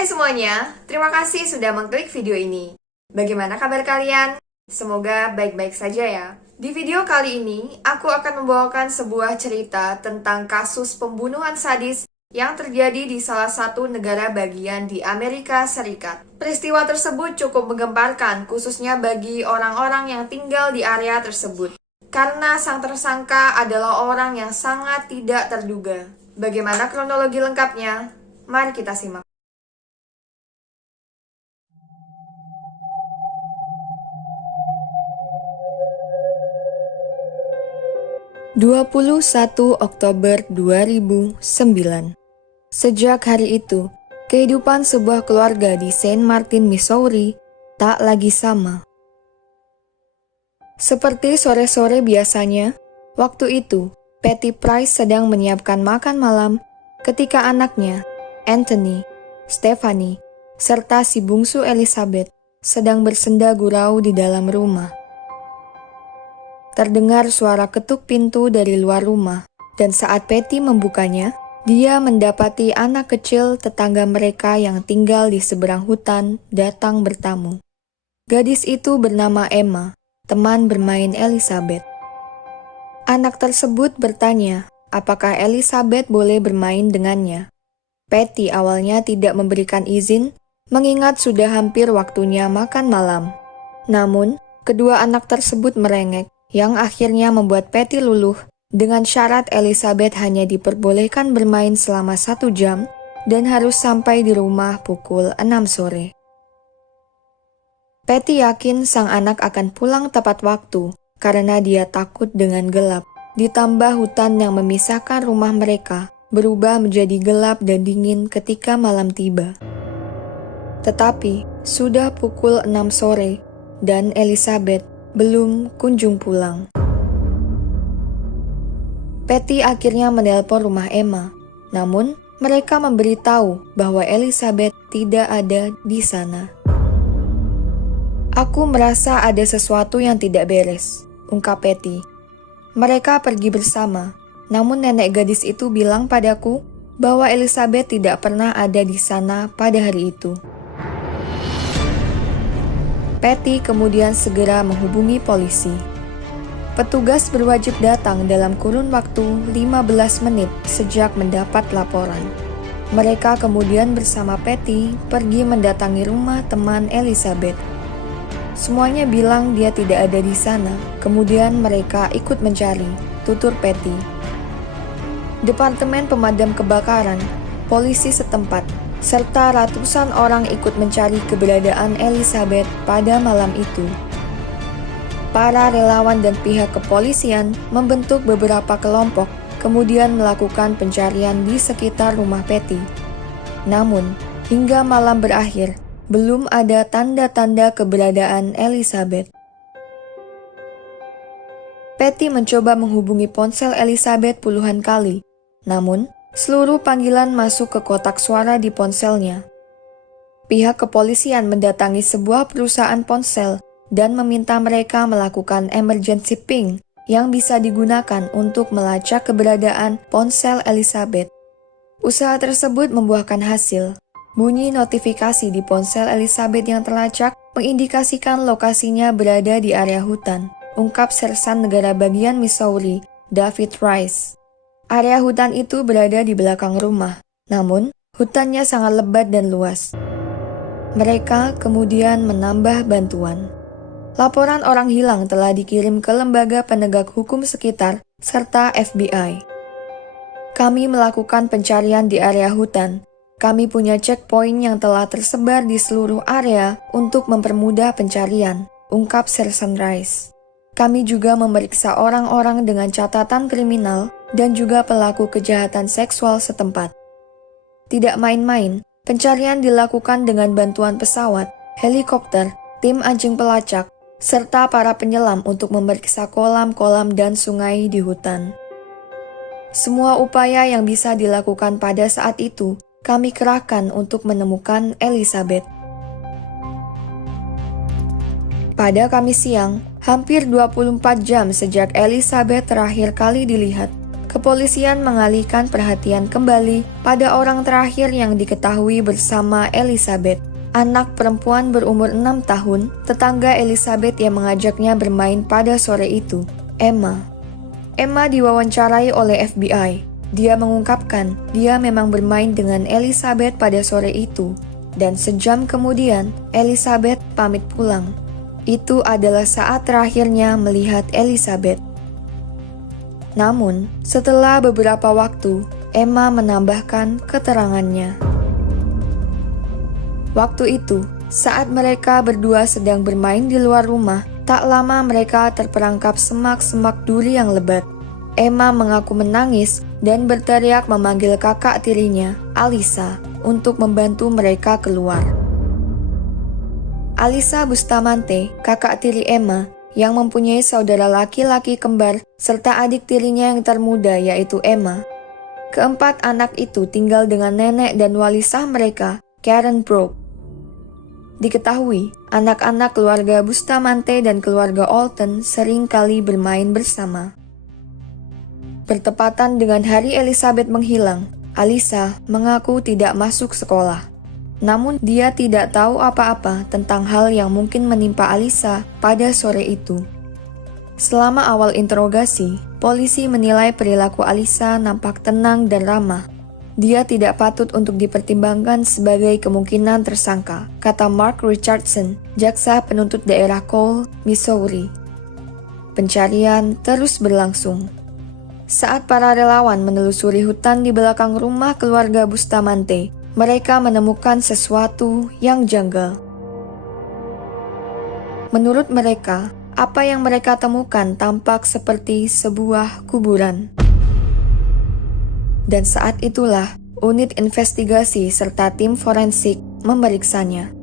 Hai semuanya, terima kasih sudah mengklik video ini. Bagaimana kabar kalian? Semoga baik-baik saja ya. Di video kali ini, aku akan membawakan sebuah cerita tentang kasus pembunuhan sadis yang terjadi di salah satu negara bagian di Amerika Serikat. Peristiwa tersebut cukup menggemparkan, khususnya bagi orang-orang yang tinggal di area tersebut. Karena sang tersangka adalah orang yang sangat tidak terduga. Bagaimana kronologi lengkapnya? Mari kita simak. 21 Oktober 2009. Sejak hari itu, kehidupan sebuah keluarga di Saint Martin, Missouri tak lagi sama. Seperti sore-sore biasanya, waktu itu Patty Price sedang menyiapkan makan malam ketika anaknya, Anthony, Stephanie, serta si bungsu Elizabeth sedang bersenda gurau di dalam rumah. Terdengar suara ketuk pintu dari luar rumah, dan saat Patty membukanya, dia mendapati anak kecil tetangga mereka yang tinggal di seberang hutan datang bertamu. Gadis itu bernama Emma, teman bermain Elizabeth. Anak tersebut bertanya, apakah Elizabeth boleh bermain dengannya. Patty awalnya tidak memberikan izin, mengingat sudah hampir waktunya makan malam. Namun, kedua anak tersebut merengek, yang akhirnya membuat Patty luluh dengan syarat Elizabeth hanya diperbolehkan bermain selama 1 jam dan harus sampai di rumah pukul 6 sore. Patty yakin sang anak akan pulang tepat waktu karena dia takut dengan gelap, ditambah hutan yang memisahkan rumah mereka berubah menjadi gelap dan dingin ketika malam tiba. Tetapi sudah pukul 6 sore dan Elizabeth belum kunjung pulang. Patty akhirnya menelpon rumah Emma, namun mereka memberitahu bahwa Elizabeth tidak ada di sana. Aku merasa ada sesuatu yang tidak beres, ungkap Patty. Mereka pergi bersama, namun nenek gadis itu bilang padaku bahwa Elizabeth tidak pernah ada di sana pada hari itu. Patty kemudian segera menghubungi polisi. Petugas berwajib datang dalam kurun waktu 15 menit sejak mendapat laporan. Mereka kemudian bersama Patty pergi mendatangi rumah teman Elizabeth. Semuanya bilang dia tidak ada di sana, kemudian mereka ikut mencari, tutur Patty. Departemen Pemadam Kebakaran, polisi setempat, serta ratusan orang ikut mencari keberadaan Elizabeth pada malam itu. Para relawan dan pihak kepolisian membentuk beberapa kelompok, kemudian melakukan pencarian di sekitar rumah Patty. Namun, hingga malam berakhir, belum ada tanda-tanda keberadaan Elizabeth. Patty mencoba menghubungi ponsel Elizabeth puluhan kali, namun seluruh panggilan masuk ke kotak suara di ponselnya. Pihak kepolisian mendatangi sebuah perusahaan ponsel dan meminta mereka melakukan emergency ping yang bisa digunakan untuk melacak keberadaan ponsel Elizabeth. Usaha tersebut membuahkan hasil. Bunyi notifikasi di ponsel Elizabeth yang terlacak mengindikasikan lokasinya berada di area hutan, ungkap Sersan Negara Bagian Missouri, David Rice. Area hutan itu berada di belakang rumah, namun hutannya sangat lebat dan luas. Mereka kemudian menambah bantuan. Laporan orang hilang telah dikirim ke lembaga penegak hukum sekitar serta FBI. Kami melakukan pencarian di area hutan. Kami punya checkpoint yang telah tersebar di seluruh area untuk mempermudah pencarian, ungkap Sersan Rice. Kami juga memeriksa orang-orang dengan catatan kriminal dan juga pelaku kejahatan seksual setempat. Tidak main-main, pencarian dilakukan dengan bantuan pesawat, helikopter, tim anjing pelacak, serta para penyelam untuk memeriksa kolam-kolam dan sungai di hutan. Semua upaya yang bisa dilakukan pada saat itu, kami kerahkan untuk menemukan Elizabeth. Pada Kamis siang, hampir 24 jam sejak Elizabeth terakhir kali dilihat, kepolisian mengalihkan perhatian kembali pada orang terakhir yang diketahui bersama Elizabeth, anak perempuan berumur 6 tahun, tetangga Elizabeth yang mengajaknya bermain pada sore itu, Emma. Emma diwawancarai oleh FBI. Dia mengungkapkan dia memang bermain dengan Elizabeth pada sore itu, dan sejam kemudian Elizabeth pamit pulang. Itu adalah saat terakhirnya melihat Elizabeth. Namun, setelah beberapa waktu, Emma menambahkan keterangannya. Waktu itu, saat mereka berdua sedang bermain di luar rumah, tak lama mereka terperangkap semak-semak duri yang lebat. Emma mengaku menangis dan berteriak memanggil kakak tirinya, Alisa, untuk membantu mereka keluar. Alisa Bustamante, kakak tiri Emma, yang mempunyai saudara laki-laki kembar serta adik tirinya yang termuda yaitu Emma. Keempat anak itu tinggal dengan nenek dan wali sah mereka, Karen Brooke. Diketahui, anak-anak keluarga Bustamante dan keluarga Alton sering kali bermain bersama. Bertepatan dengan hari Elizabeth menghilang, Alisa mengaku tidak masuk sekolah. Namun dia tidak tahu apa-apa tentang hal yang mungkin menimpa Alisa pada sore itu. Selama awal interogasi, polisi menilai perilaku Alisa nampak tenang dan ramah. Dia tidak patut untuk dipertimbangkan sebagai kemungkinan tersangka, kata Mark Richardson, jaksa penuntut daerah Cole, Missouri. Pencarian terus berlangsung. Saat para relawan menelusuri hutan di belakang rumah keluarga Bustamante, mereka menemukan sesuatu yang janggal. Menurut mereka, apa yang mereka temukan tampak seperti sebuah kuburan. Dan saat itulah, unit investigasi serta tim forensik memeriksanya.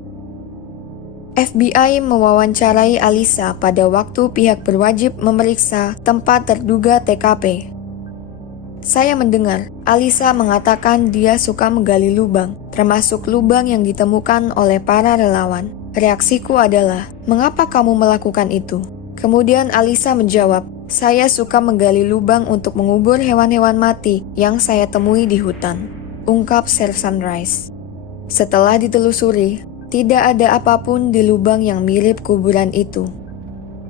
FBI mewawancarai Alisa pada waktu pihak berwajib memeriksa tempat terduga TKP. Saya mendengar Alisa mengatakan dia suka menggali lubang, termasuk lubang yang ditemukan oleh para relawan. Reaksiku adalah, mengapa kamu melakukan itu? Kemudian Alisa menjawab, saya suka menggali lubang untuk mengubur hewan-hewan mati yang saya temui di hutan, ungkap Sersan Rice. Setelah ditelusuri, tidak ada apapun di lubang yang mirip kuburan itu.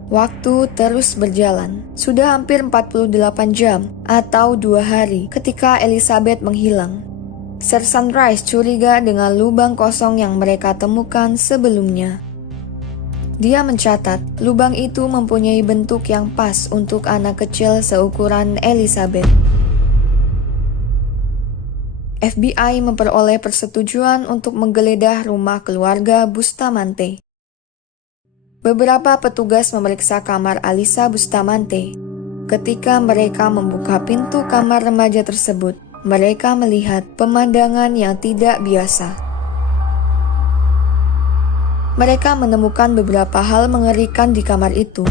Waktu terus berjalan, sudah hampir 48 jam atau 2 hari ketika Elizabeth menghilang. Sersan Rice curiga dengan lubang kosong yang mereka temukan sebelumnya. Dia mencatat, lubang itu mempunyai bentuk yang pas untuk anak kecil seukuran Elizabeth. FBI memperoleh persetujuan untuk menggeledah rumah keluarga Bustamante. Beberapa petugas memeriksa kamar Alisa Bustamante. Ketika mereka membuka pintu kamar remaja tersebut, mereka melihat pemandangan yang tidak biasa. Mereka menemukan beberapa hal mengerikan di kamar itu.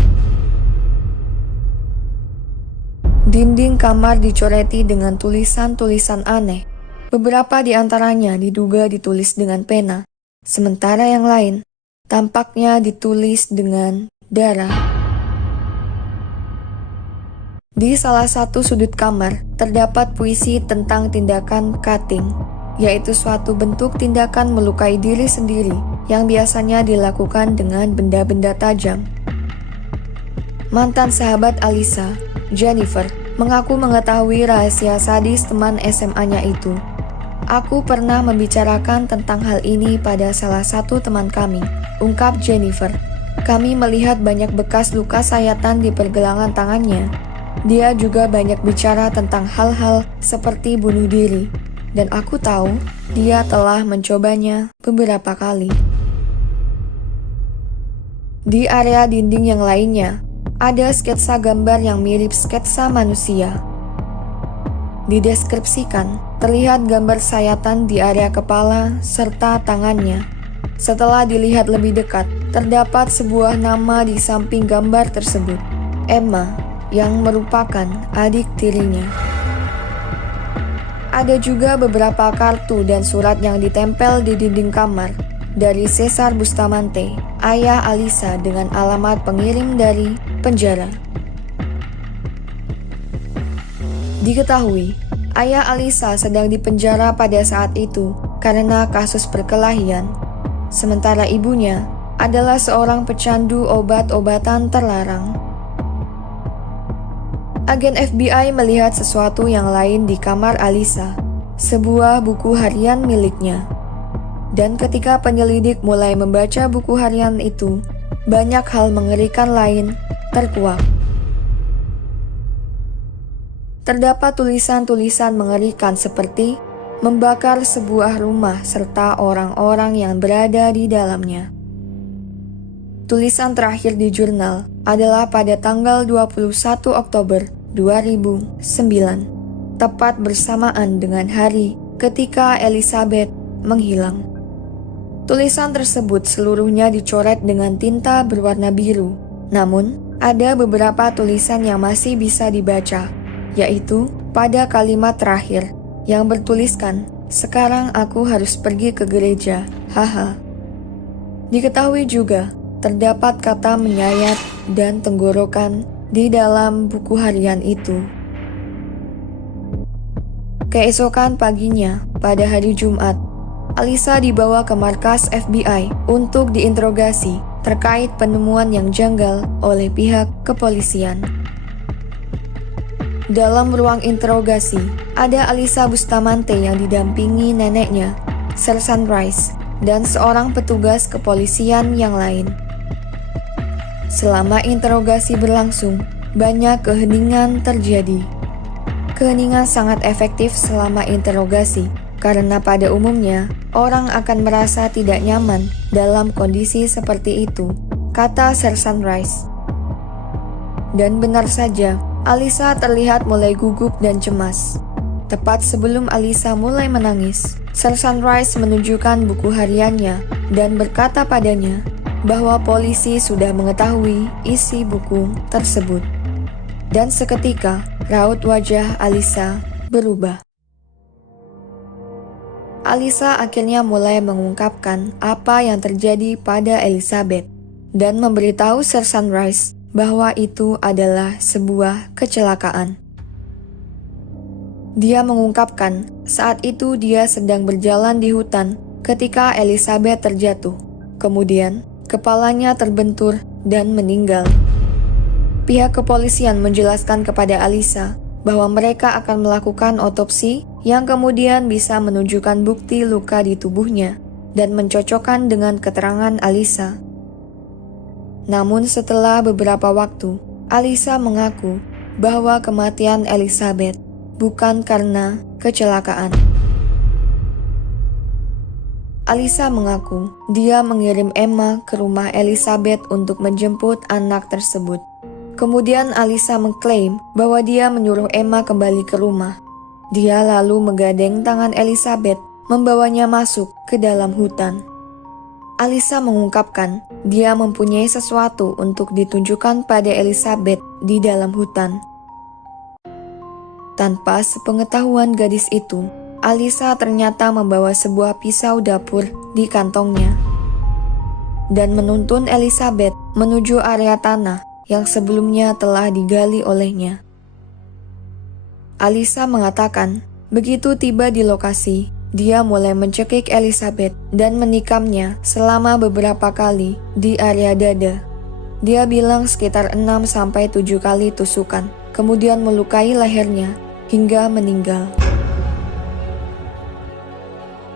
Dinding kamar dicoreti dengan tulisan-tulisan aneh. Beberapa di antaranya diduga ditulis dengan pena, sementara yang lain tampaknya ditulis dengan darah. Di salah satu sudut kamar, terdapat puisi tentang tindakan cutting, yaitu suatu bentuk tindakan melukai diri sendiri yang biasanya dilakukan dengan benda-benda tajam. Mantan sahabat Alisa, Jennifer, mengaku mengetahui rahasia sadis teman SMA-nya itu. Aku pernah membicarakan tentang hal ini pada salah satu teman kami, ungkap Jennifer. Kami melihat banyak bekas luka sayatan di pergelangan tangannya. Dia juga banyak bicara tentang hal-hal seperti bunuh diri, dan aku tahu dia telah mencobanya beberapa kali. Di area dinding yang lainnya, ada sketsa gambar yang mirip sketsa manusia. Dideskripsikan, terlihat gambar sayatan di area kepala serta tangannya. Setelah dilihat lebih dekat, terdapat sebuah nama di samping gambar tersebut, Emma, yang merupakan adik tirinya. Ada juga beberapa kartu dan surat yang ditempel di dinding kamar dari Cesar Bustamante, ayah Alisa, dengan alamat pengirim dari penjara. Diketahui, ayah Alisa sedang dipenjara pada saat itu karena kasus perkelahian, sementara ibunya adalah seorang pecandu obat-obatan terlarang. Agen FBI melihat sesuatu yang lain di kamar Alisa, sebuah buku harian miliknya. Dan ketika penyelidik mulai membaca buku harian itu, banyak hal mengerikan lain terkuak. Terdapat tulisan-tulisan mengerikan seperti membakar sebuah rumah serta orang-orang yang berada di dalamnya. Tulisan terakhir di jurnal adalah pada tanggal 21 Oktober 2009, tepat bersamaan dengan hari ketika Elizabeth menghilang. Tulisan tersebut seluruhnya dicoret dengan tinta berwarna biru, namun ada beberapa tulisan yang masih bisa dibaca, yaitu pada kalimat terakhir yang bertuliskan, "Sekarang aku harus pergi ke gereja, haha." Diketahui juga, terdapat kata menyayat dan tenggorokan di dalam buku harian itu. Keesokan paginya, pada hari Jumat, Alisa dibawa ke markas FBI untuk diinterogasi terkait penemuan yang janggal oleh pihak kepolisian. Dalam ruang interogasi, ada Alisa Bustamante yang didampingi neneknya, Sersan Rice, dan seorang petugas kepolisian yang lain. Selama interogasi berlangsung, banyak keheningan terjadi. Keheningan sangat efektif selama interogasi, karena pada umumnya orang akan merasa tidak nyaman dalam kondisi seperti itu, kata Sersan Rice. Dan benar saja, Alisa terlihat mulai gugup dan cemas. Tepat sebelum Alisa mulai menangis, Sersan Rice menunjukkan buku hariannya dan berkata padanya bahwa polisi sudah mengetahui isi buku tersebut. Dan seketika, raut wajah Alisa berubah. Alisa akhirnya mulai mengungkapkan apa yang terjadi pada Elizabeth dan memberitahu Sersan Rice bahwa itu adalah sebuah kecelakaan. Dia mengungkapkan saat itu dia sedang berjalan di hutan ketika Elizabeth terjatuh. Kemudian, kepalanya terbentur dan meninggal. Pihak kepolisian menjelaskan kepada Alisa bahwa mereka akan melakukan otopsi yang kemudian bisa menunjukkan bukti luka di tubuhnya dan mencocokkan dengan keterangan Alisa. Namun setelah beberapa waktu, Alisa mengaku bahwa kematian Elizabeth bukan karena kecelakaan. Alisa mengaku dia mengirim Emma ke rumah Elizabeth untuk menjemput anak tersebut. Kemudian Alisa mengklaim bahwa dia menyuruh Emma kembali ke rumah. Dia lalu menggadeng tangan Elizabeth, membawanya masuk ke dalam hutan. Alisa mengungkapkan dia mempunyai sesuatu untuk ditunjukkan pada Elizabeth di dalam hutan. Tanpa sepengetahuan gadis itu, Alisa ternyata membawa sebuah pisau dapur di kantongnya dan menuntun Elizabeth menuju area tanah yang sebelumnya telah digali olehnya. Alisa mengatakan, begitu tiba di lokasi, dia mulai mencekik Elizabeth dan menikamnya selama beberapa kali di area dada. Dia bilang sekitar 6-7 kali tusukan, kemudian melukai lehernya hingga meninggal.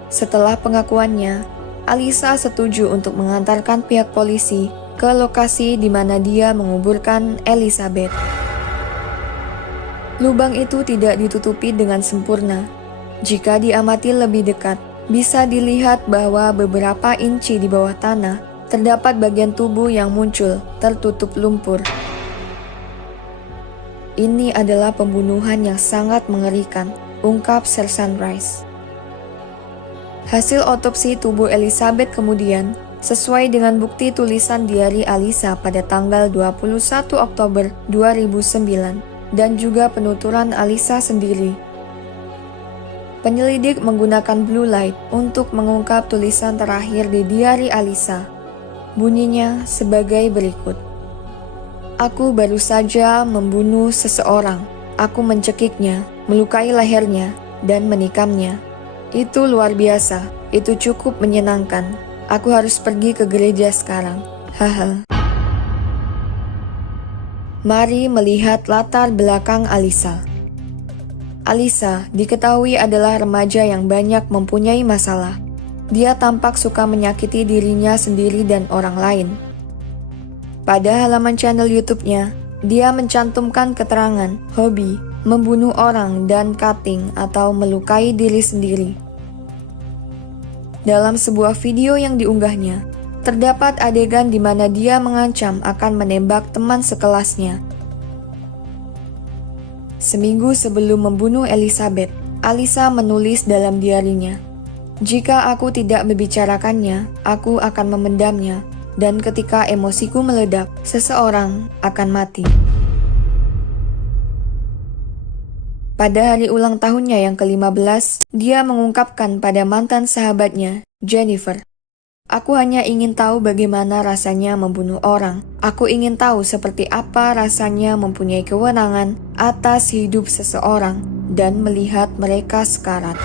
Setelah pengakuannya, Alisa setuju untuk mengantarkan pihak polisi ke lokasi di mana dia menguburkan Elizabeth. Lubang itu tidak ditutupi dengan sempurna. Jika diamati lebih dekat, bisa dilihat bahwa beberapa inci di bawah tanah terdapat bagian tubuh yang muncul tertutup lumpur. Ini adalah pembunuhan yang sangat mengerikan, ungkap Sersan Rice. Hasil otopsi tubuh Elizabeth kemudian sesuai dengan bukti tulisan diari Alisa pada tanggal 21 Oktober 2009 dan juga penuturan Alisa sendiri. Penyelidik menggunakan blue light untuk mengungkap tulisan terakhir di diari Alisa. Bunyinya sebagai berikut. Aku baru saja membunuh seseorang. Aku mencekiknya, melukai lehernya, dan menikamnya. Itu luar biasa, itu cukup menyenangkan. Aku harus pergi ke gereja sekarang. Haha. Mari melihat latar belakang Alisa. Alisa diketahui adalah remaja yang banyak mempunyai masalah. Dia tampak suka menyakiti dirinya sendiri dan orang lain. Pada halaman channel YouTube-nya, dia mencantumkan keterangan, hobi, membunuh orang dan cutting atau melukai diri sendiri. Dalam sebuah video yang diunggahnya, terdapat adegan di mana dia mengancam akan menembak teman sekelasnya. Seminggu sebelum membunuh Elizabeth, Alisa menulis dalam diarinya, "Jika aku tidak membicarakannya, aku akan memendamnya, dan ketika emosiku meledak, seseorang akan mati." Pada hari ulang tahunnya yang ke-15, dia mengungkapkan pada mantan sahabatnya, Jennifer, "Aku hanya ingin tahu bagaimana rasanya membunuh orang. Aku ingin tahu seperti apa rasanya mempunyai kewenangan atas hidup seseorang dan melihat mereka sekarat."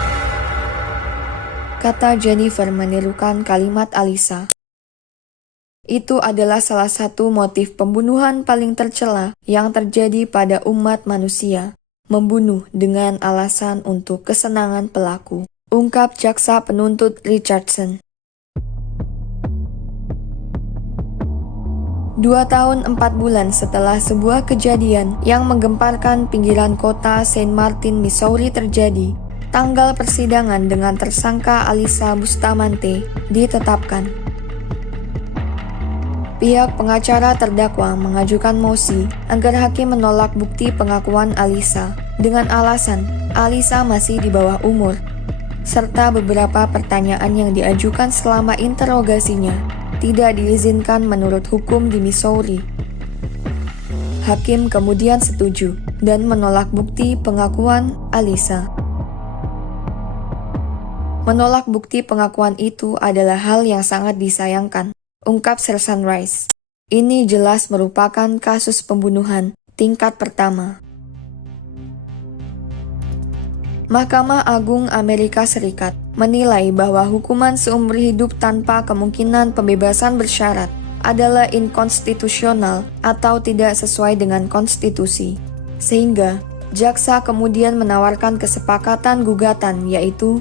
Kata Jennifer menirukan kalimat Alisa. Itu adalah salah satu motif pembunuhan paling tercela yang terjadi pada umat manusia, membunuh dengan alasan untuk kesenangan pelaku, ungkap jaksa penuntut Richardson. 2 tahun 4 bulan setelah sebuah kejadian yang menggemparkan pinggiran kota Saint Martin, Missouri terjadi, tanggal persidangan dengan tersangka Alisa Bustamante ditetapkan. Pihak pengacara terdakwa mengajukan mosi agar hakim menolak bukti pengakuan Alisa dengan alasan Alisa masih di bawah umur, serta beberapa pertanyaan yang diajukan selama interogasinya tidak diizinkan menurut hukum di Missouri. Hakim kemudian setuju dan menolak bukti pengakuan Alisa. Menolak bukti pengakuan itu adalah hal yang sangat disayangkan, ungkap Sersan Rice. Ini jelas merupakan kasus pembunuhan tingkat pertama. Mahkamah Agung Amerika Serikat menilai bahwa hukuman seumur hidup tanpa kemungkinan pembebasan bersyarat adalah inkonstitusional atau tidak sesuai dengan konstitusi. Sehingga, jaksa kemudian menawarkan kesepakatan gugatan, yaitu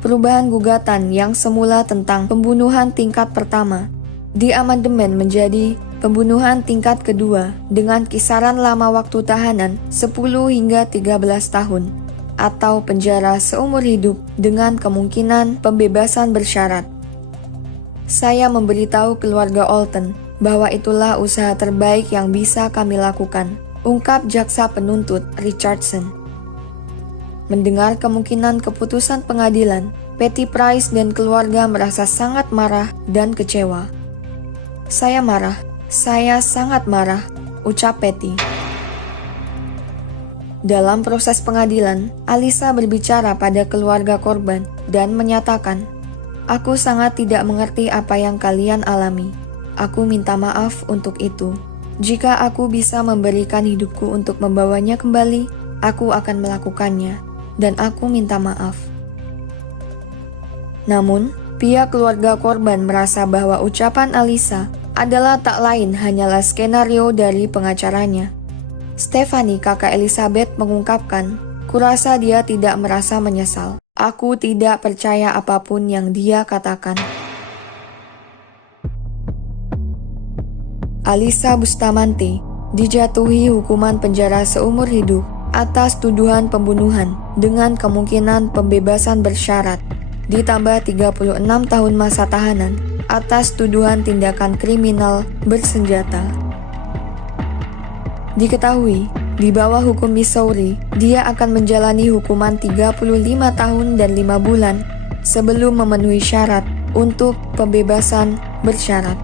perubahan gugatan yang semula tentang pembunuhan tingkat pertama diamandemen menjadi pembunuhan tingkat kedua dengan kisaran lama waktu tahanan 10 hingga 13 tahun atau penjara seumur hidup dengan kemungkinan pembebasan bersyarat. Saya memberitahu keluarga Olton bahwa itulah usaha terbaik yang bisa kami lakukan, ungkap jaksa penuntut Richardson. Mendengar kemungkinan keputusan pengadilan, Patty Price dan keluarga merasa sangat marah dan kecewa. "Saya marah, saya sangat marah," ucap Patty. Dalam proses pengadilan, Alisa berbicara pada keluarga korban dan menyatakan, "Aku sangat tidak mengerti apa yang kalian alami. Aku minta maaf untuk itu. Jika aku bisa memberikan hidupku untuk membawanya kembali, aku akan melakukannya, dan aku minta maaf." Namun, pihak keluarga korban merasa bahwa ucapan Alisa adalah tak lain hanyalah skenario dari pengacaranya. Stephanie, kakak Elizabeth, mengungkapkan, "Kurasa dia tidak merasa menyesal. Aku tidak percaya apapun yang dia katakan." Alisa Bustamante dijatuhi hukuman penjara seumur hidup atas tuduhan pembunuhan dengan kemungkinan pembebasan bersyarat, ditambah 36 tahun masa tahanan atas tuduhan tindakan kriminal bersenjata. Diketahui, di bawah hukum Missouri, dia akan menjalani hukuman 35 tahun dan 5 bulan sebelum memenuhi syarat untuk pembebasan bersyarat.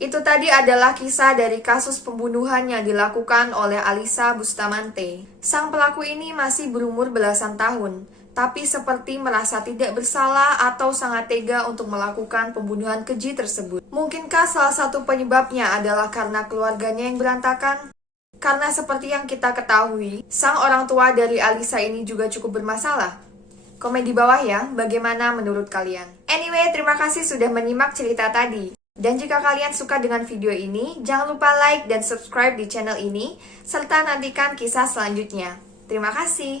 Itu tadi adalah kisah dari kasus pembunuhan yang dilakukan oleh Alisa Bustamante. Sang pelaku ini masih berumur belasan tahun, tapi seperti merasa tidak bersalah atau sangat tega untuk melakukan pembunuhan keji tersebut. Mungkinkah salah satu penyebabnya adalah karena keluarganya yang berantakan? Karena seperti yang kita ketahui, sang orang tua dari Alisa ini juga cukup bermasalah. Komen di bawah ya, bagaimana menurut kalian? Anyway, terima kasih sudah menyimak cerita tadi. Dan jika kalian suka dengan video ini, jangan lupa like dan subscribe di channel ini, serta nantikan kisah selanjutnya. Terima kasih.